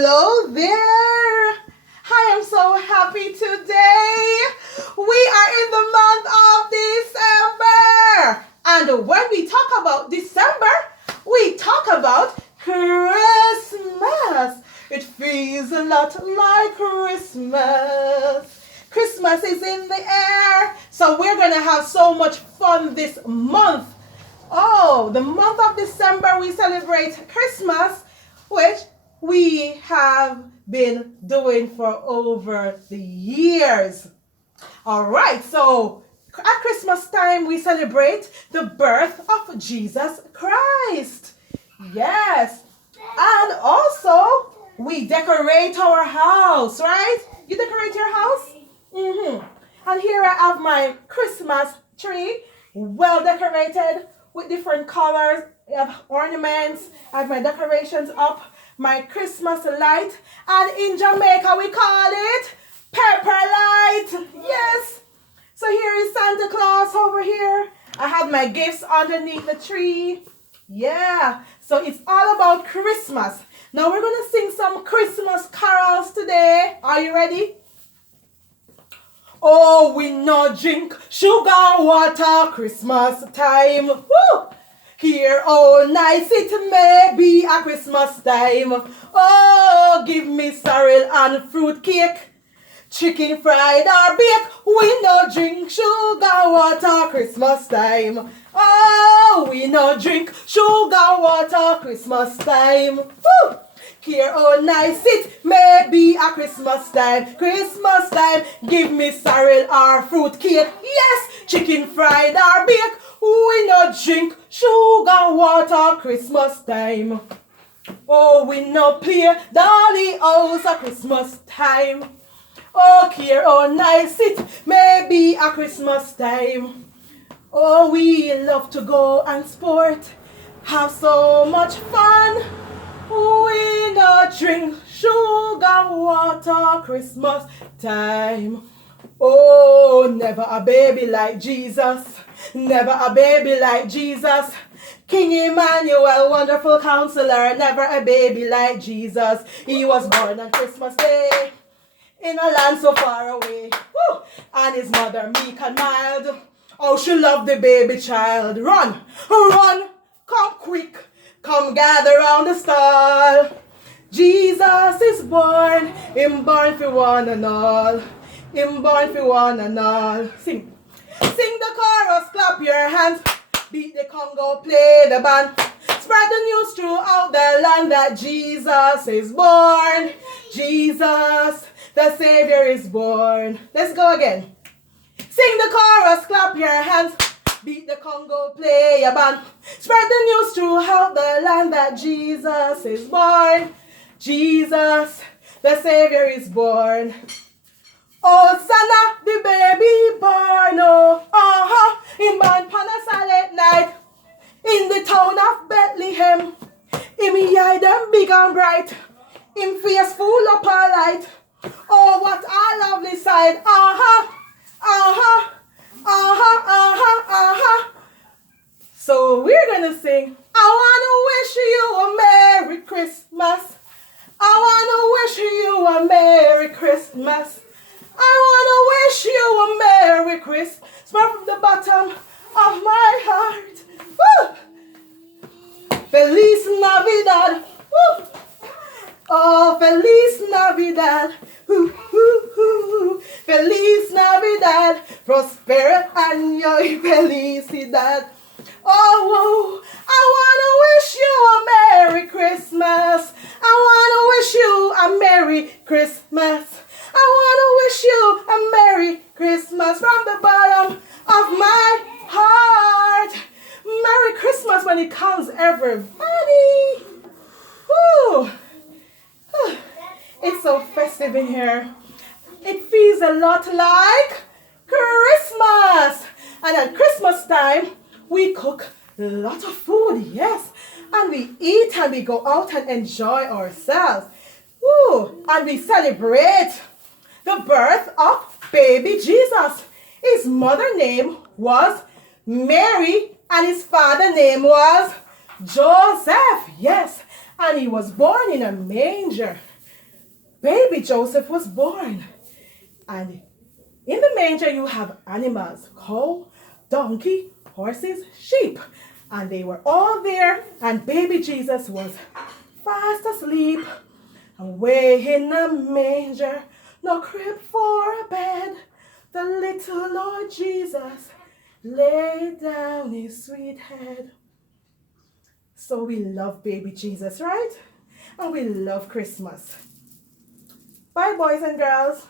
Hello there. I am so happy today. We are in the month of December. And when we talk about December, we talk about Christmas. It feels a lot like Christmas. Christmas is in the air. So we're going to have so much fun this month. Oh, the month of December we celebrate Christmas, which we have been doing for over the years. All right, so at Christmas time we celebrate the birth of Jesus Christ. Yes, and also we decorate our house, right? You decorate your house? And here I have my Christmas tree, well decorated with different colors. I have ornaments, I have my decorations up, my Christmas light, and in Jamaica we call it pepper light. Yes. So here is Santa Claus over here. I have my gifts underneath the tree. Yeah. So it's all about Christmas. Now we're going to sing some Christmas carols today. Are you ready? Oh, we no drink sugar water Christmas time. Woo! Here, oh, nice it may be a Christmas time. Oh, give me sorrel and fruit cake, chicken fried or bake. We no drink sugar water Christmas time. Oh, we no drink sugar water Christmas time. Woo! Here, oh, nice it may be a Christmas time. Christmas time, give me sorrel or fruit cake. Yes, chicken fried or bake. We no drink sugar water Christmas time. Oh, we no play dolly house a Christmas time. Oh, here, oh, nice it may be a Christmas time. Oh, we love to go and sport, have so much fun. We no drink sugar water Christmas time. Oh, never a baby like Jesus. Never a baby like Jesus. King Emmanuel, wonderful counselor. Never a baby like Jesus. He was born on Christmas Day in a land so far away. Woo! And his mother meek and mild. Oh, she loved the baby child. Run, run, come quick. Come gather round the stall. Jesus is born. Him born for one and all. Him born for one and all. Sing. Sing the chorus, clap your hands. Beat the Congo, play the band. Spread the news throughout the land that Jesus is born. Jesus, the Savior is born. Let's go again. Sing the chorus, clap your hands. Beat the Congo, play a band. Spread the news throughout the land that Jesus is born. Jesus, the Savior is born. Oh, Sana, the baby born. Oh, in man pan a silent night. In the town of Bethlehem. Him eye them big and bright. Him face full of light. Oh, what a lovely sight. So we're gonna sing. I wanna wish you a Merry Christmas. I wanna wish you a Merry Christmas. I wanna wish you a Merry Christmas from the bottom of my heart. Woo! Feliz Navidad. Woo! Oh, Feliz Navidad. Ooh, ooh, ooh. Feliz Navidad. Prospero año y felicidad. Oh, I wanna wish you a Merry Christmas. I wanna wish you a Merry Christmas. I wanna wish you a Merry Christmas from the bottom of my heart. Merry Christmas when it comes, everybody. Woo. It's so festive in here. It feels a lot like Christmas. And at Christmas time, we cook a lot of food, yes. And we eat and we go out and enjoy ourselves. Woo. And we celebrate the birth of baby Jesus. His mother name was Mary and his father name was Joseph. Yes. And he was born in a manger. baby Joseph was born. And in the manger you have animals, cow, donkey, horses, sheep. And they were all there, and baby Jesus was fast asleep, away in a manger, no crib for a bed. The little Lord Jesus laid down his sweet head. So we love baby Jesus, right? And we love Christmas. Bye, boys and girls.